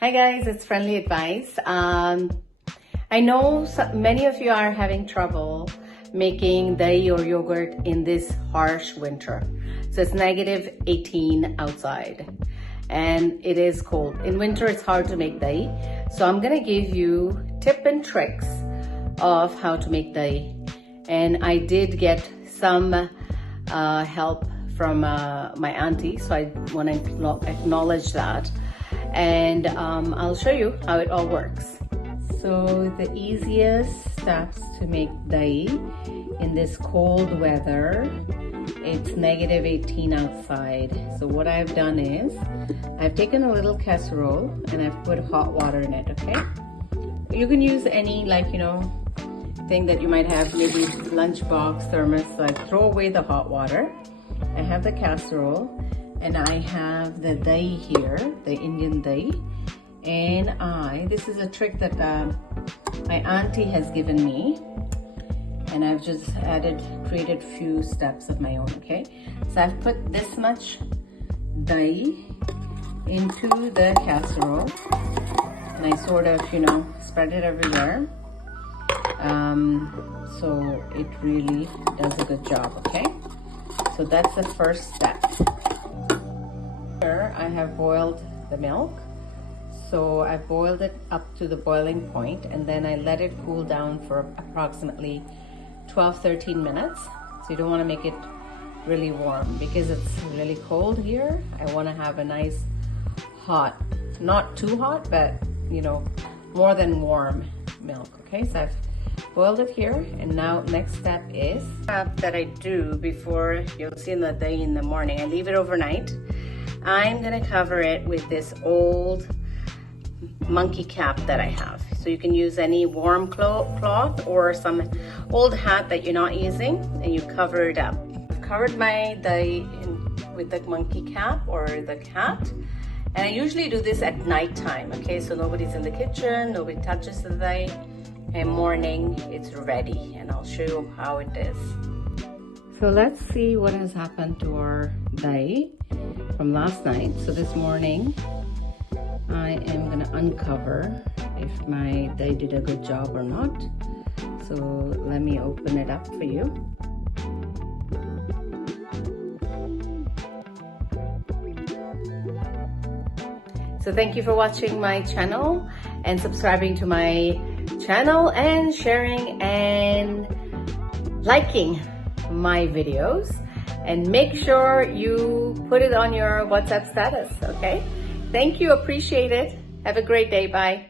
Hi guys, it's Friendly Advice. I know many of you are having trouble making dahi or yogurt in this harsh winter. So it's negative 18 outside and it is cold. In winter, it's hard to make dahi. So I'm gonna give you tips and tricks of how to make dahi. And I did get some help from my auntie, so I want to acknowledge that. And I'll show you how it all works. So the easiest steps to make dahi in this cold weather, it's negative 18 outside. So what I've done is I've taken a little casserole and I've put hot water in it, okay? You can use any thing that you might have, maybe lunchbox, thermos. So I throw away the hot water. I have the casserole and I have the dahi here, the Indian dahi. And this is a trick that my auntie has given me. And I've just created a few steps of my own, okay? So I've put this much dahi into the casserole. And I sort of, spread it everywhere. So it really does a good job, okay? So that's the first step. Here I have boiled the milk. So I've boiled it up to the boiling point and then I let it cool down for approximately 12-13 minutes. So you don't want to make it really warm because it's really cold here. I want to have a nice hot, not too hot, but more than warm milk. Okay, so I've boiled it here, and now next step is that I do before you'll see in the dahi in the morning. I leave it overnight. I'm gonna cover it with this old monkey cap that I have. So you can use any warm cloth or some old hat that you're not using, and you cover it up. I've covered my dahi with the monkey cap or the hat. And I usually do this at night time, okay? So nobody's in the kitchen, nobody touches the dahi, and morning it's ready. And I'll show you how it is. So let's see what has happened to our dahi from last night. So this morning, I am gonna uncover if my dahi did a good job or not. So let me open it up for you. So thank you for watching my channel and subscribing to my channel and sharing and liking my videos. And make sure you put it on your WhatsApp status, okay? Thank you, appreciate it. Have a great day, bye.